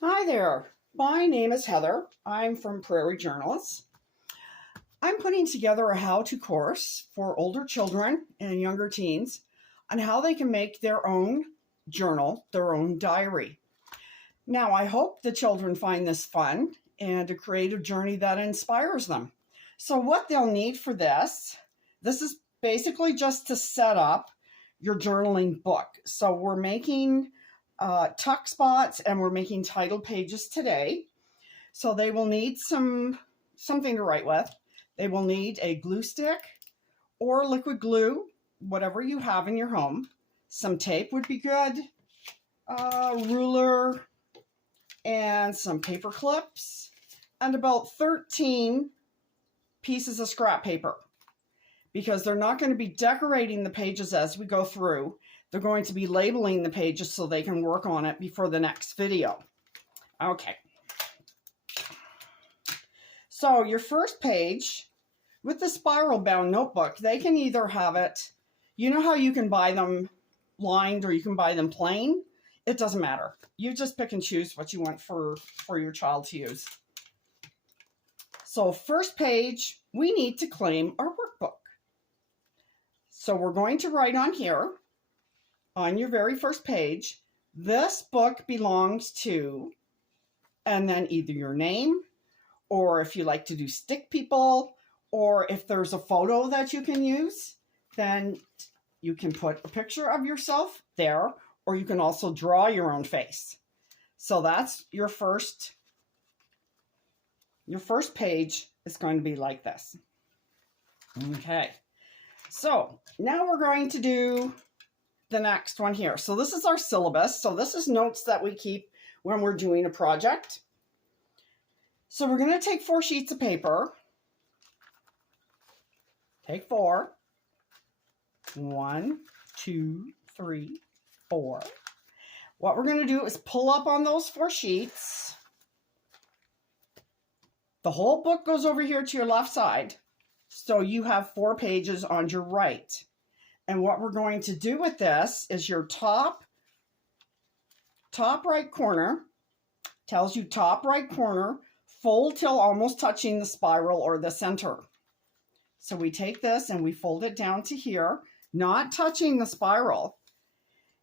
Hi there. My name is Heather. I'm from Prairie Journalists. I'm putting together a how-to course for older children and younger teens on how they can make their own journal, their own diary. Now, I hope the children find this fun and a creative journey that inspires them. So what they'll need for this is basically just to set up your journaling book. So we're making tuck spots and we're making title pages today. So they will need something to write with. They will need a glue stick or liquid glue, whatever you have in your home. Some tape would be good, a ruler, and some paper clips, and about 13 pieces of scrap paper, because they're not going to be decorating the pages as we go through. They're going to be labeling the pages so they can work on it before the next video. Okay. So your first page, with the spiral bound notebook, they can either have it, you know how you can buy them lined or you can buy them plain? It doesn't matter. You just pick and choose what you want for your child to use. So first page, we need to claim our workbook. So we're going to write on here, on your very first page, this book belongs to, and then either your name, or if you like to do stick people, or if there's a photo that you can use, then you can put a picture of yourself there, or you can also draw your own face. So that's your first page is going to be like this. Okay. So now we're going to do the next one here. So this is our syllabus. So this is notes that we keep when we're doing a project. So we're going to take 4 sheets of paper. Take 4. 1, 2, 3, 4. What we're going to do is pull up on those 4 sheets. The whole book goes over here to your left side. So you have 4 pages on your right. And what we're going to do with this is your top right corner, tells you top right corner, fold till almost touching the spiral or the center. So we take this and we fold it down to here, not touching the spiral.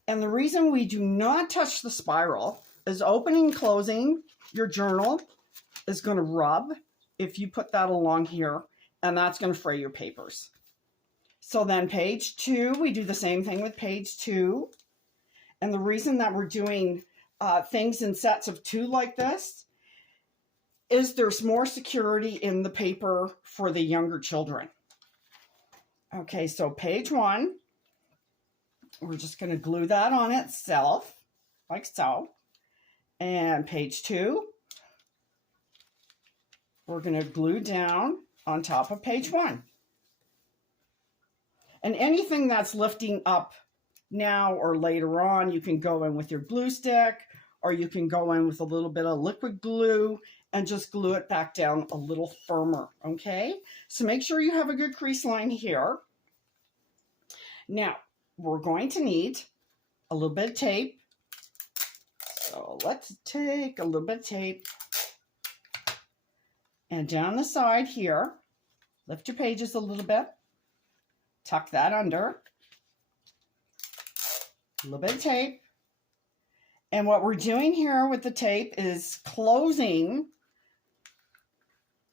And the reason we do not touch the spiral is opening and closing your journal is going to rub if you put that along here, and that's going to fray your papers. So then page 2, we do the same thing with page 2. And the reason that we're doing things in sets of 2 like this is there's more security in the paper for the younger children. Okay, so page 1, we're just going to glue that on itself, like so. And page 2, we're going to glue down on top of page 1. And anything that's lifting up now or later on, you can go in with your glue stick, or you can go in with a little bit of liquid glue and just glue it back down a little firmer, okay? So make sure you have a good crease line here. Now, we're going to need a little bit of tape. So let's take a little bit of tape. And down the side here, lift your pages a little bit. Tuck that under. A little bit of tape. And what we're doing here with the tape is closing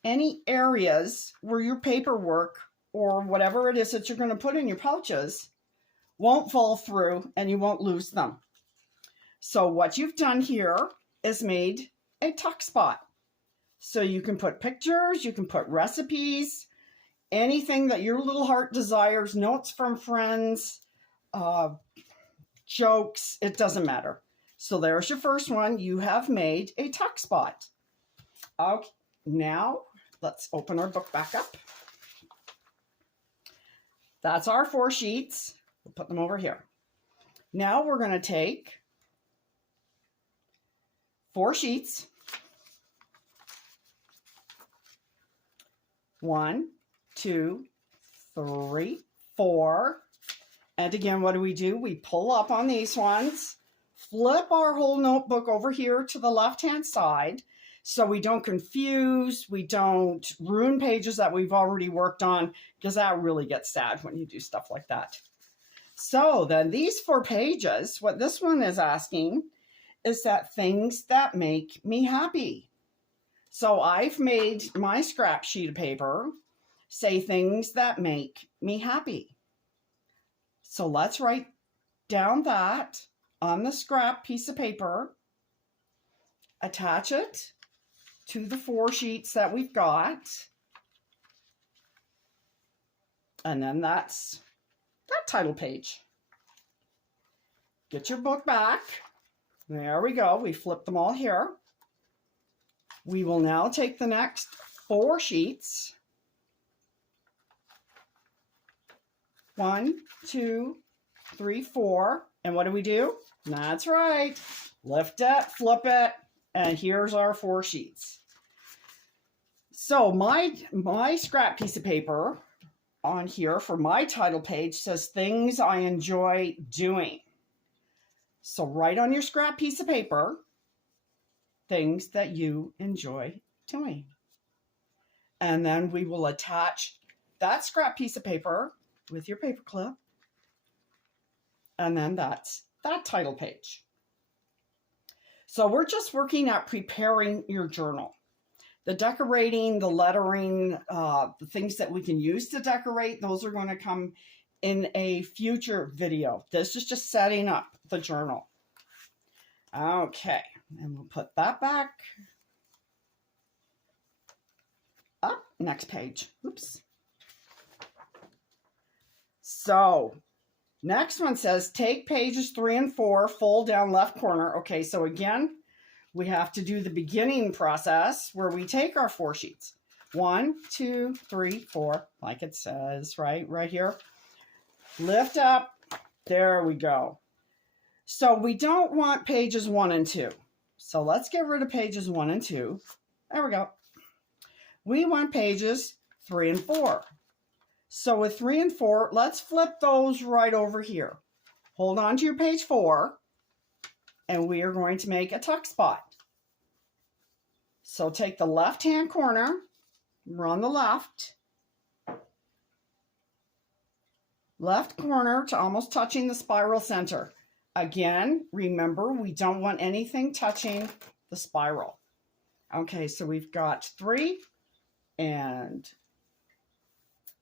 any areas where your paperwork or whatever it is that you're going to put in your pouches won't fall through and you won't lose them. So what you've done here is made a tuck spot. So you can put pictures, you can put recipes, anything that your little heart desires, notes from friends, jokes, it doesn't matter. So there's your first one. You have made a tuck spot. Okay, now let's open our book back up. That's our 4 sheets. We'll put them over here. Now we're going to take 4 sheets. 1, 2, 3, 4. And again, what do? We pull up on these ones, flip our whole notebook over here to the left-hand side so we don't confuse, we don't ruin pages that we've already worked on, because that really gets sad when you do stuff like that. So then these 4 pages, what this one is asking is that things that make me happy. So I've made my scrap sheet of paper say things that make me happy. So let's write down that on the scrap piece of paper, attach it to the 4 sheets that we've got, and then that's that title page. Get your book back. There we go. We flipped them all here. We will now take the next 4 sheets. 1, 2, 3, 4. And what do? That's right. Lift it, flip it, and here's our 4 sheets. So my scrap piece of paper on here for my title page says things I enjoy doing. So write on your scrap piece of paper things that you enjoy doing. And then we will attach that scrap piece of paper with your paper clip. And then that's that title page. So we're just working at preparing your journal. The decorating, the lettering, the things that we can use to decorate, those are going to come in a future video. This is just setting up the journal. Okay, and we'll put that back. Up, next page. Oops. So, next one says, take pages 3 and 4, fold down left corner. Okay, so again, we have to do the beginning process where we take our 4 sheets. 1, 2, 3, 4, like it says, right here. Lift up. There we go. So we don't want pages 1 and 2. So let's get rid of pages 1 and 2. There we go. We want pages 3 and 4. So with 3 and 4, let's flip those right over here. Hold on to your page 4, and we are going to make a tuck spot. So take the left-hand corner, we're on the left corner to almost touching the spiral center. Again, remember, we don't want anything touching the spiral. Okay, so we've got 3 and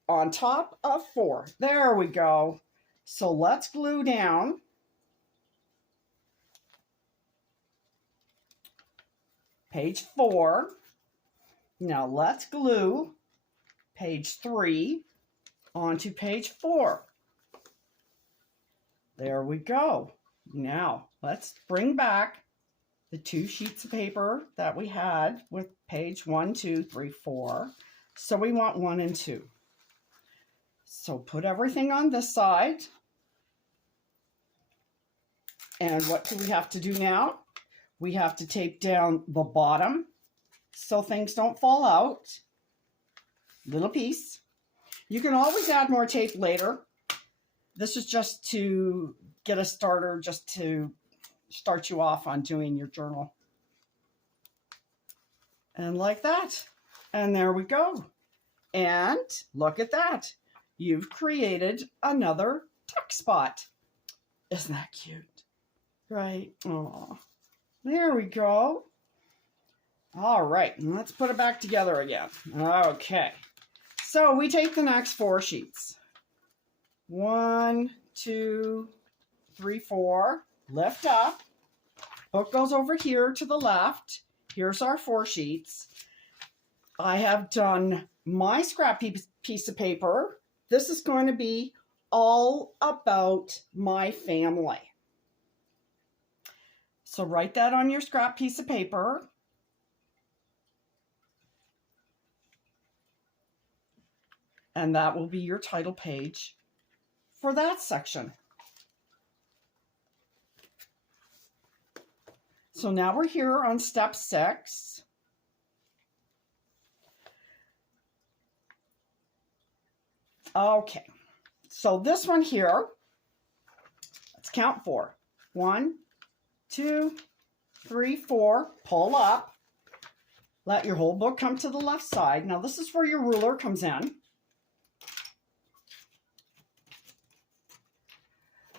on top of 4. There we go. So let's glue down page 4. Now let's glue page 3 onto page 4. There we go. Now let's bring back the 2 sheets of paper that we had with page 1, 2, 3, 4. So we want 1 and 2. So put everything on this side. And what do we have to do now? We have to tape down the bottom so things don't fall out. Little piece. You can always add more tape later. This is just to get a starter, just to start you off on doing your journal. And like that. And there we go. And look at that. You've created another tuck spot. Isn't that cute? Right? Oh, there we go. All right, let's put it back together again. Okay, so we take the next 4 sheets. 1, 2, 3, 4. Lift up. Book goes over here to the left. Here's our 4 sheets. I have done my scrap piece of paper. This is going to be all about my family. So write that on your scrap piece of paper. And that will be your title page for that section. So now we're here on step 6. Okay, so this one here, let's count 4. 1, 2, 3, 4. Pull up. Let your whole book come to the left side. Now this is where your ruler comes in.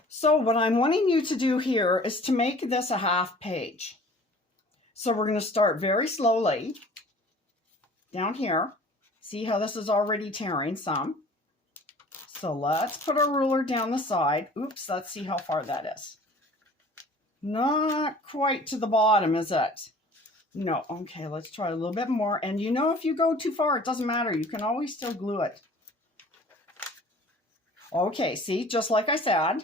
So what I'm wanting you to do here is to make this a half page. So we're going to start very slowly down here. See how this is already tearing some. So let's put our ruler down the side. Oops, let's see how far that is. Not quite to the bottom, is it? No. Okay, let's try a little bit more. And you know, if you go too far, it doesn't matter. You can always still glue it. Okay, see, just like I said,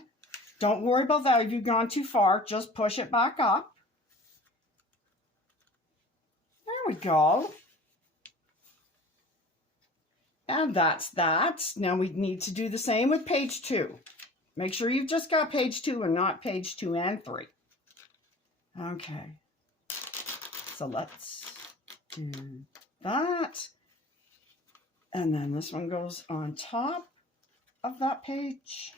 don't worry about that if you've gone too far. Just push it back up. There we go. And that's that. Now we need to do the same with page 2. Make sure you've just got page 2 and not page 2 and 3. Okay. So let's do that. And then this one goes on top of that page.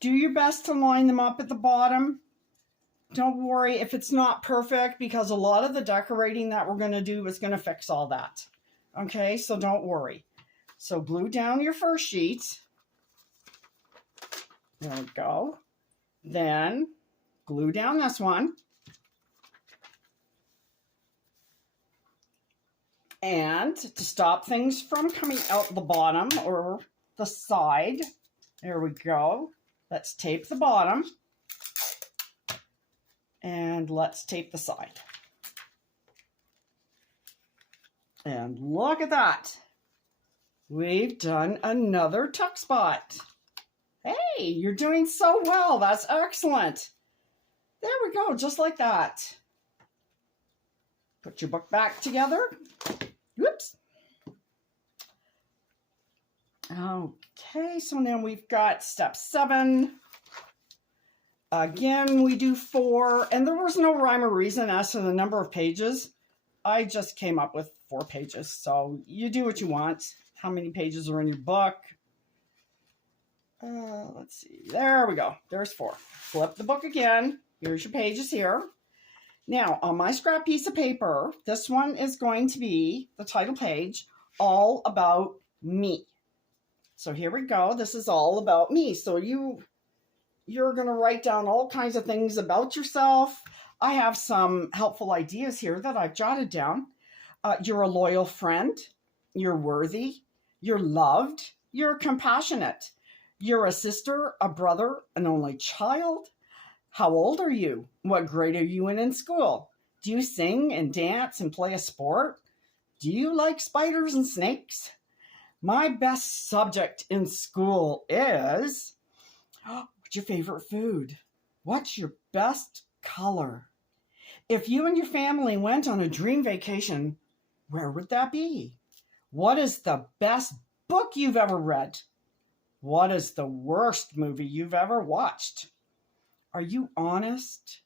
Do your best to line them up at the bottom. Don't worry if it's not perfect, because a lot of the decorating that we're going to do is going to fix all that. Okay, so don't worry. So glue down your first sheet. There we go. Then glue down this one. And to stop things from coming out the bottom or the side, there we go. Let's tape the bottom. And let's tape the side. And look at that. We've done another tuck spot. Hey, you're doing so well. That's excellent. There we go, just like that. Put your book back together. Whoops. Okay, so now we've got step 7. Again, we do 4, and there was no rhyme or reason as to the number of pages. I just came up with 4 pages, so you do what you want. How many pages are in your book? Let's see. There we go. There's 4. Flip the book again. Here's your pages here. Now, on my scrap piece of paper, this one is going to be the title page, All About Me. So here we go. This is all about me. So you're going to write down all kinds of things about yourself. I have some helpful ideas here that I've jotted down. You're a loyal friend. You're worthy. You're loved. You're compassionate. You're a sister, a brother, an only child. How old are you? What grade are you in school? Do you sing and dance and play a sport? Do you like spiders and snakes? My best subject in school is... What's your favorite food? What's your best color? If you and your family went on a dream vacation, where would that be? What is the best book you've ever read? What is the worst movie you've ever watched? Are you honest?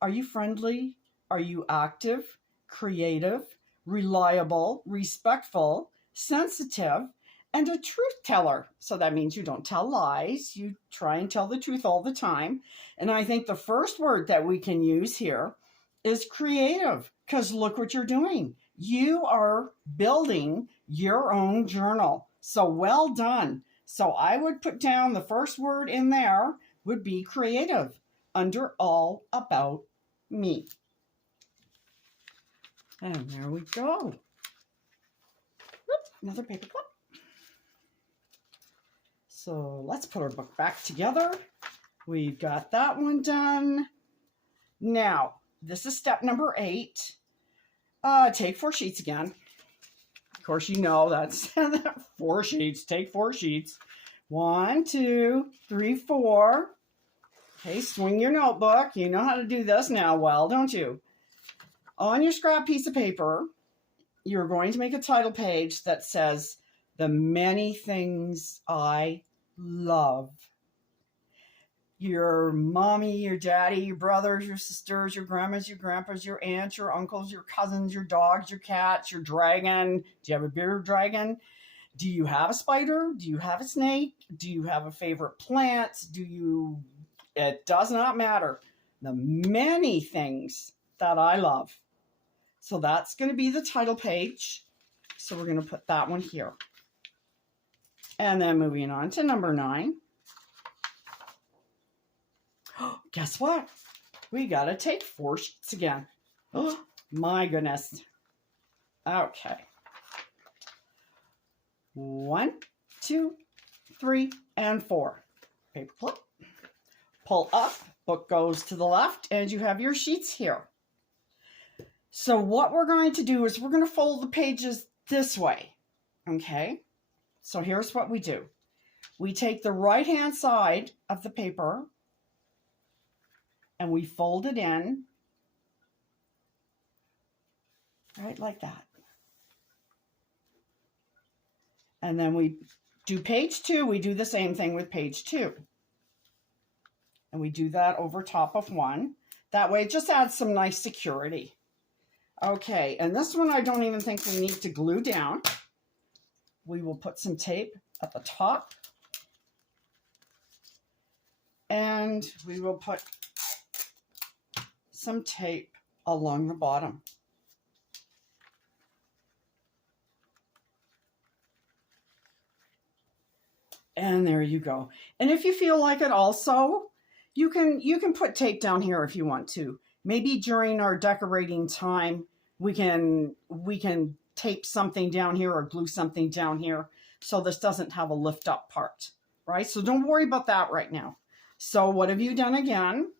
Are you friendly? Are you active, creative, reliable, respectful, sensitive, and a truth teller? So that means you don't tell lies. You try and tell the truth all the time. And I think the first word that we can use here is creative, because look what you're doing. You are building your own journal. So well done. So I would put down the first word in there would be creative under All About Me. And there we go. Oops, another paper clip. So let's put our book back together. We've got that one done. Now, this is step number 8. Take 4 sheets again. Of course, you know that's 4 sheets. Take 4 sheets. 1, 2, 3, 4. Okay, swing your notebook. You know how to do this now well, don't you? On your scrap piece of paper, you're going to make a title page that says, The Many Things I Love. Your mommy, your daddy, your brothers, your sisters, your grandmas, your grandpas, your aunts, your uncles, your cousins, your dogs, your cats, your dragon. Do you have a bearded dragon? Do you have a spider? Do you have a snake? Do you have a favorite plant? Do you It does not matter. The many things that I love. So that's going to be the title page. So we're going to put that one here. And then moving on to number 9. Guess what? We got to take 4 sheets again. Oh, my goodness. Okay. 1, 2, 3, and 4. Paper clip. Pull up. Book goes to the left, and you have your sheets here. So what we're going to do is we're going to fold the pages this way. Okay? So here's what we do. We take the right-hand side of the paper and we fold it in right like that. And then we do page 2. We do the same thing with page 2. And we do that over top of 1. That way it just adds some nice security. Okay, and this one I don't even think we need to glue down. We will put some tape at the top. And we will put some tape along the bottom. And there you go. And if you feel like it also, you can put tape down here if you want to. Maybe during our decorating time, we can tape something down here or glue something down here so this doesn't have a lift up part, right? So don't worry about that right now. So what have you done again?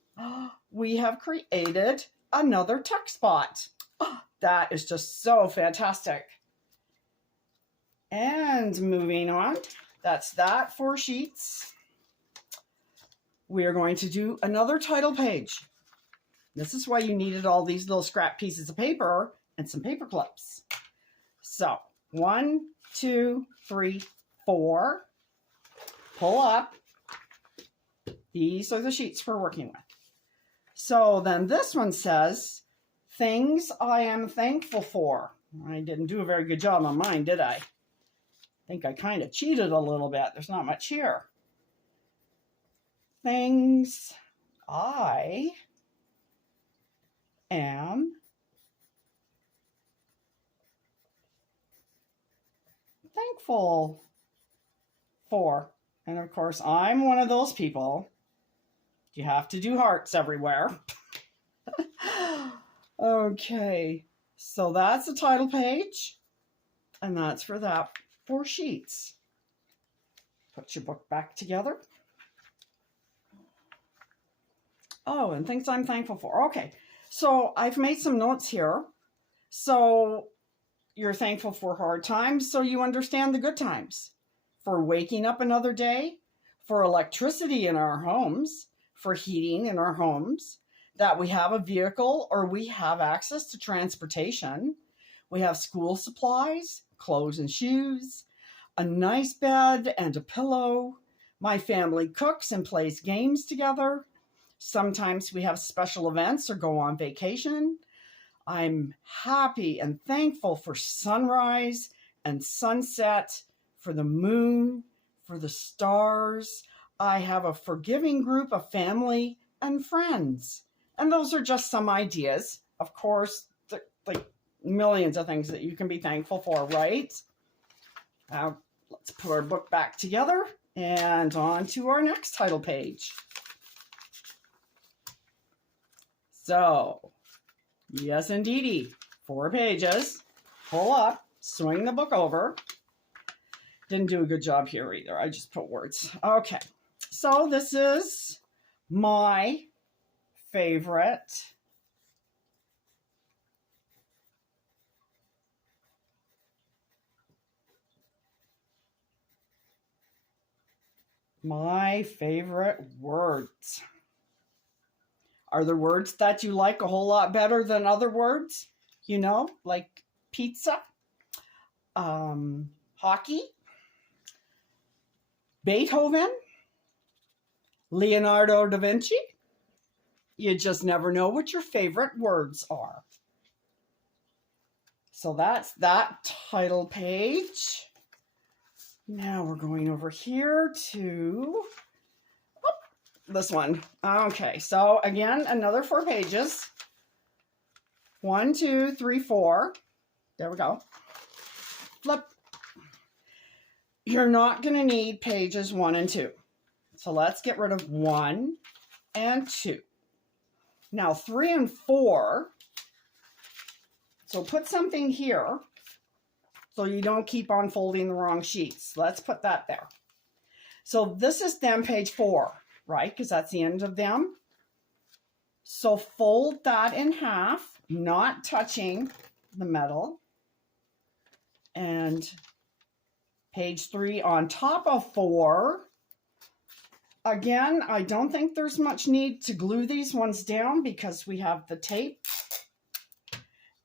We have created another text spot. That is just so fantastic. And moving on, that's that 4 sheets. We are going to do another title page. This is why you needed all these little scrap pieces of paper and some paper clips. So 1, 2, 3, 4. Pull up. These are the sheets we're working with. So then this one says, things I am thankful for. I didn't do a very good job on mine, did I? I think I kind of cheated a little bit. There's not much here. Things I am thankful for. And of course, I'm one of those people. You have to do hearts everywhere. Okay, so that's the title page. And that's for that 4 sheets. Put your book back together. Oh, and things I'm thankful for. Okay, so I've made some notes here. So you're thankful for hard times, so you understand the good times. For waking up another day, for electricity in our homes, for heating in our homes, that we have a vehicle or we have access to transportation. We have school supplies, clothes and shoes, a nice bed and a pillow. My family cooks and plays games together. Sometimes we have special events or go on vacation. I'm happy and thankful for sunrise and sunset, for the moon, for the stars. I have a forgiving group of family and friends. And those are just some ideas. Of course, like millions of things that you can be thankful for, right? Let's put our book back together and on to our next title page. So, yes, indeedy, 4 pages. Pull up, swing the book over. Didn't do a good job here either. I just put words. Okay, so this is my favorite words. Are there words that you like a whole lot better than other words? You know, like pizza, hockey, Beethoven, Leonardo da Vinci? You just never know what your favorite words are. So that's that title page. Now we're going over here to this one. Okay, so again, another 4 pages. 1, 2, 3, 4. There we go. Flip. You're not going to need pages 1 and 2. So let's get rid of 1 and 2. Now 3 and 4. So put something here so you don't keep on folding the wrong sheets. Let's put that there. So this is then page 4, right? Because that's the end of them. So fold that in half, not touching the metal. And page 3 on top of 4. Again, I don't think there's much need to glue these ones down because we have the tape.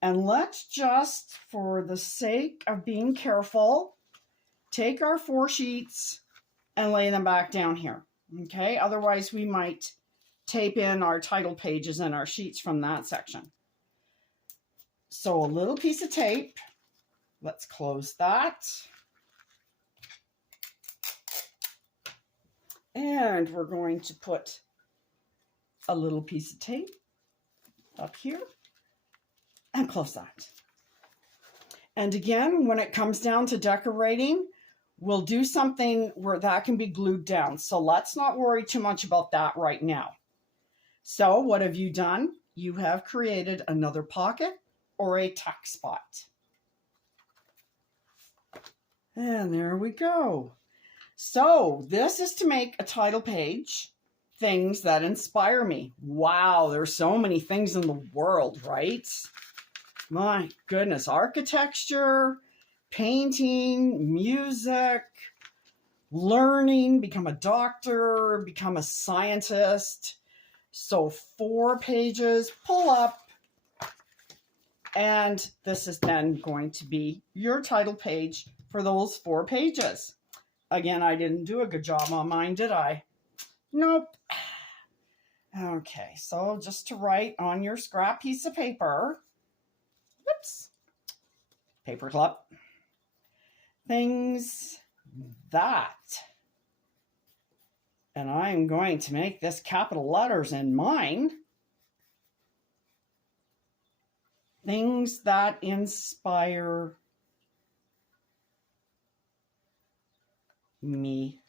And let's just, for the sake of being careful, take our 4 sheets and lay them back down here. Okay, otherwise we might tape in our title pages and our sheets from that section. So a little piece of tape. Let's close that. And we're going to put a little piece of tape up here and close that. And again, when it comes down to decorating, we'll do something where that can be glued down. So let's not worry too much about that right now. So what have you done? You have created another pocket or a tuck spot. And there we go. So this is to make a title page, things that inspire me. Wow, there's so many things in the world, right? My goodness, architecture, painting, music, learning, become a doctor, become a scientist. So 4 pages, pull up, and this is then going to be your title page for those 4 pages. Again, I didn't do a good job on mine, did I? Nope. Okay, so just to write on your scrap piece of paper, whoops, paper clip, things that, and I'm going to make this capital letters in mine, things that inspire me.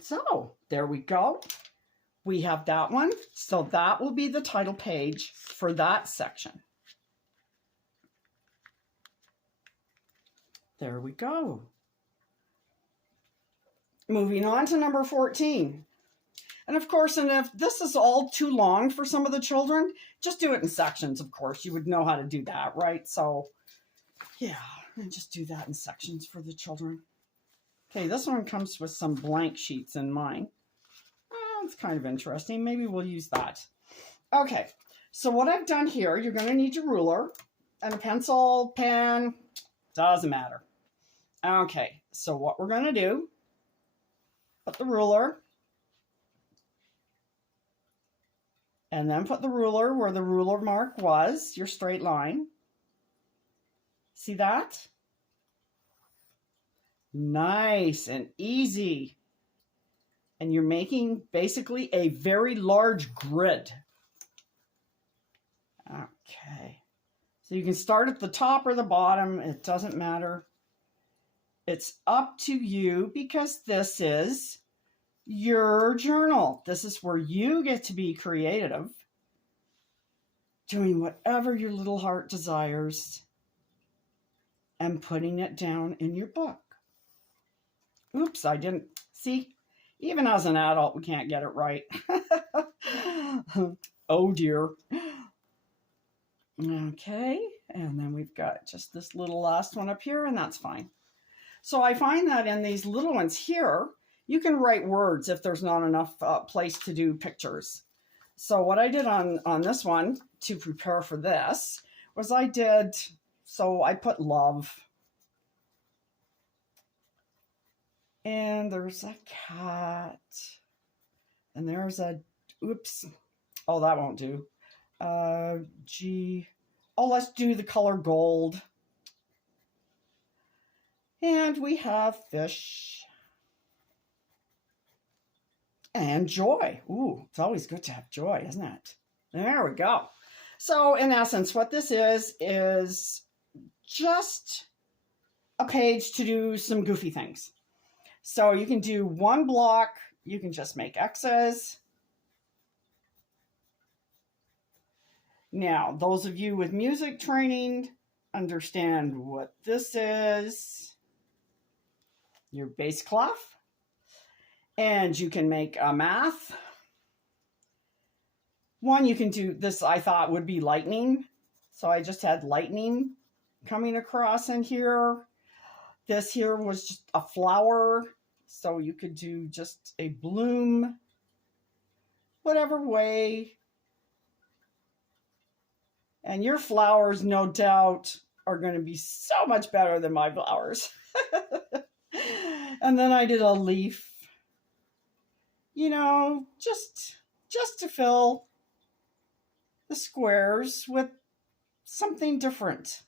So there we go. We have that one. So that will be the title page for that section. There we go. Moving on to number 14. And of course, and if this is all too long for some of the children, just do it in sections, of course. You would know how to do that, right? So yeah, and just do that in sections for the children. Okay, this one comes with some blank sheets in mine. It's kind of interesting. Maybe we'll use that. Okay, so what I've done here, you're going to need your ruler and a pencil, pen, doesn't matter. Okay, so what we're going to do, put the ruler, and then put the ruler where the ruler mark was, your straight line. See that? Nice and easy. And you're making basically a very large grid. Okay. So you can start at the top or the bottom. It doesn't matter. It's up to you because this is your journal. This is where you get to be creative, doing whatever your little heart desires and putting it down in your book. Oops, I didn't. See, even as an adult, we can't get it right. Oh dear. Okay, and then we've got just this little last one up here, and that's fine. So I find that in these little ones here, you can write words if there's not enough place to do pictures. So what I did on this one to prepare for this was I put love. And there's a cat. And there's a, oops. Oh, that won't do. G. Oh, let's do the color gold. And we have fish. And joy. Ooh, it's always good to have joy, isn't it? There we go. So in essence, what this is just a page to do some goofy things. So you can do one block, you can just make X's. Now, those of you with music training understand what this is. Your bass clef. And you can make a math. One, you can do this, I thought would be lightning. So I just had lightning coming across in here. This here was just a flower. So you could do just a bloom, whatever way. And your flowers, no doubt, are going to be so much better than my flowers. And then I did a leaf, you know, just to fill the squares with something different.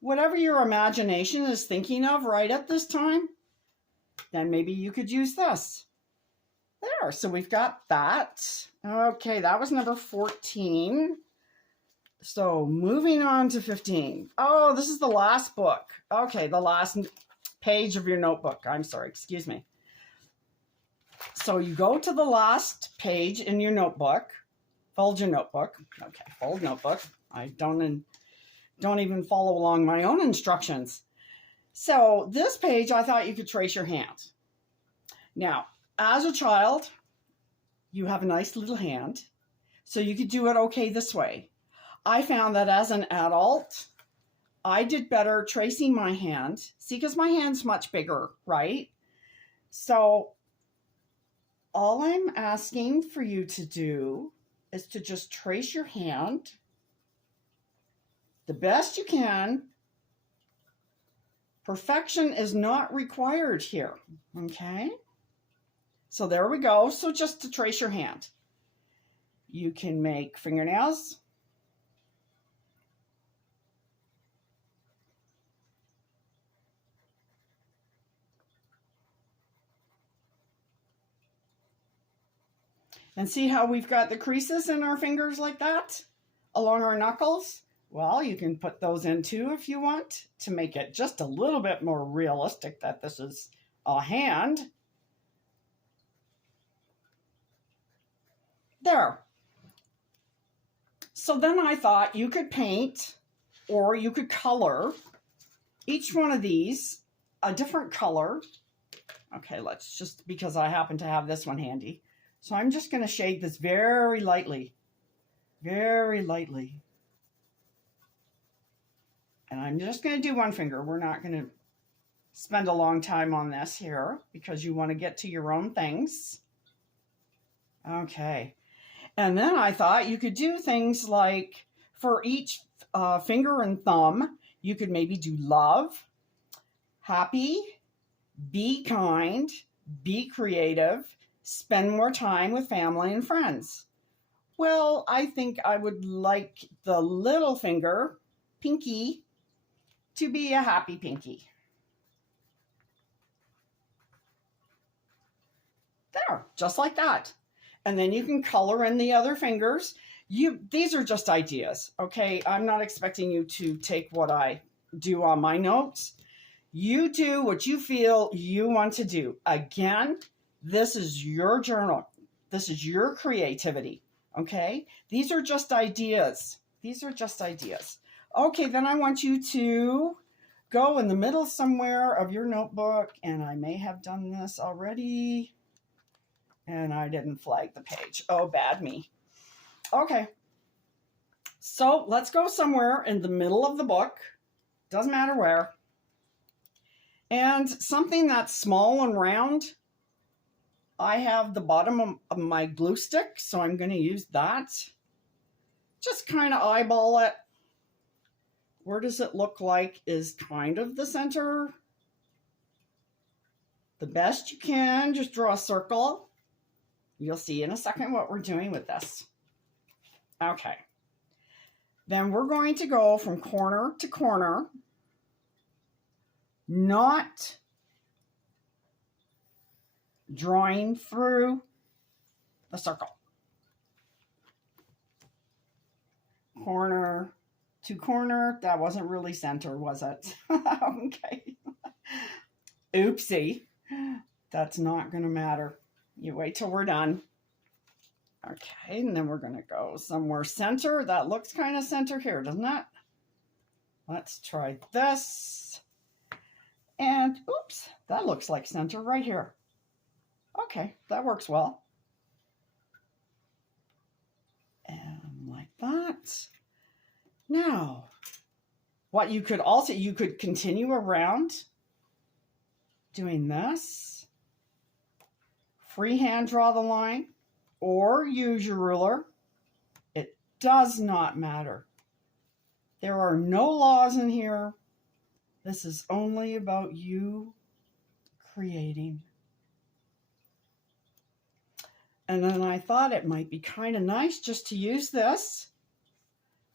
Whatever your imagination is thinking of right at this time, then maybe you could use this. There, so we've got that. Okay, that was number 14. So moving on to 15. Oh, this is the last book. Okay, the last page of your notebook. I'm sorry, excuse me. So you go to the last page in your notebook. Fold your notebook. Okay, fold notebook. I don't even follow along my own instructions. So this page, I thought you could trace your hand. Now, as a child, you have a nice little hand. So you could do it okay this way. I found that as an adult, I did better tracing my hand. See, because my hand's much bigger, right? So all I'm asking for you to do is to just trace your hand the best you can. Perfection is not required here, okay? So there we go. So just to trace your hand. You can make fingernails. And see how we've got the creases in our fingers like that along our knuckles? Well, you can put those in too if you want to make it just a little bit more realistic that this is a hand. There. So then I thought you could paint or you could color each one of these a different color. Okay, let's just, because I happen to have this one handy. So I'm just going to shade this very lightly. Very lightly. And I'm just going to do one finger. We're not going to spend a long time on this here because you want to get to your own things. Okay. And then I thought you could do things like for each finger and thumb, you could maybe do love, happy, be kind, be creative, spend more time with family and friends. Well, I think I would like the little finger, pinky, to be a happy pinky. There, just like that. And then you can color in the other fingers. These are just ideas, okay? I'm not expecting you to take what I do on my notes. You do what you feel you want to do. Again, this is your journal. This is your creativity, okay? These are just ideas. These are just ideas. Okay, then I want you to go in the middle somewhere of your notebook, and I may have done this already, and I didn't flag the page. Oh, bad me. Okay, so let's go somewhere in the middle of the book. Doesn't matter where. And something that's small and round. I have the bottom of my glue stick, so I'm going to use that. Just kind of eyeball it. Where does it look like is kind of the center? The best you can, just draw a circle. You'll see in a second what we're doing with this. Okay. Then we're going to go from corner to corner, not drawing through the circle. Corner to corner. That wasn't really center, was it? Okay. Oopsie. That's not going to matter. You wait till we're done. Okay, and then we're going to go somewhere center. That looks kind of center here, doesn't it? Let's try this. And oops, that looks like center right here. Okay, that works well. And like that. Now, what you could also, you could continue around doing this. Freehand draw the line or use your ruler. It does not matter. There are no laws in here. This is only about you creating. And then I thought it might be kind of nice just to use this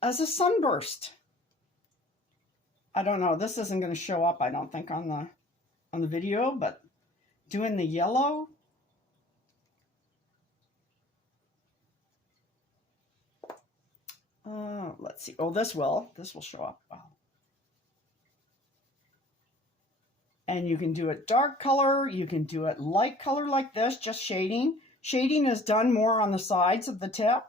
as a sunburst. I don't know, this isn't going to show up, I don't think, on the video, but doing the yellow. Let's see. Oh, this will show up well. And you can do it dark color, you can do it light color like this, just shading. Shading is done more on the sides of the tip.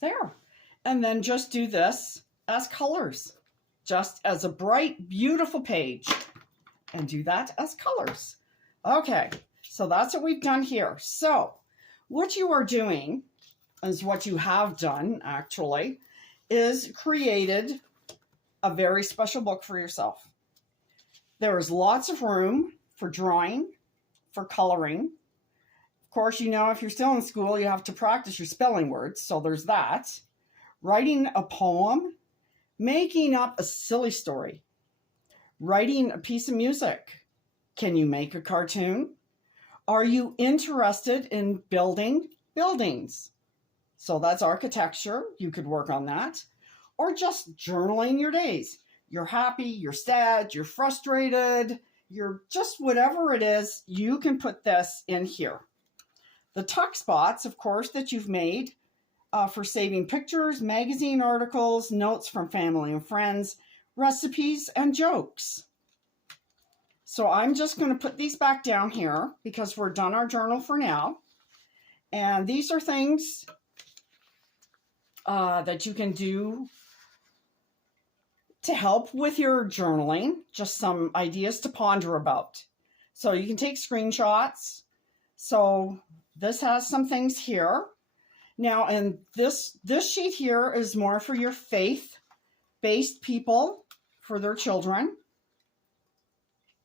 There. And then just do this as colors, just as a bright, beautiful page. And do that as colors. Okay, so that's what we've done here. So what you are doing is what you have done, actually, is created a very special book for yourself. There is lots of room for drawing, for coloring. Of course, you know, if you're still in school, you have to practice your spelling words, so there's that. Writing a poem, making up a silly story, writing a piece of music. Can you make a cartoon? Are you interested in building buildings? So that's architecture. You could work on that. Or just journaling your days. You're happy, you're sad, you're frustrated, you're just whatever it is, you can put this in here. The tuck spots, of course, that you've made for saving pictures, magazine articles, notes from family and friends, recipes, and jokes. So I'm just going to put these back down here because we're done our journal for now. And these are things that you can do to help with your journaling, just some ideas to ponder about. So you can take screenshots. So this has some things here. Now, and this sheet here is more for your faith-based people, for their children.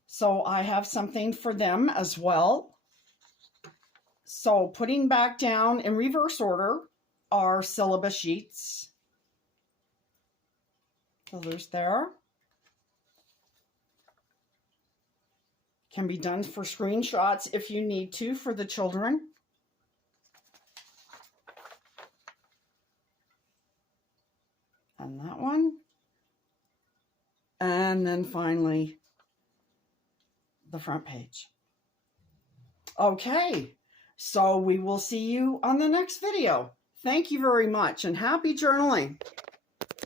So I have something for them as well. So putting back down in reverse order are syllabus sheets. So there's there. Can be done for screenshots if you need to for the children. And that one. And then finally, the front page. Okay, so we will see you on the next video. Thank you very much and happy journaling.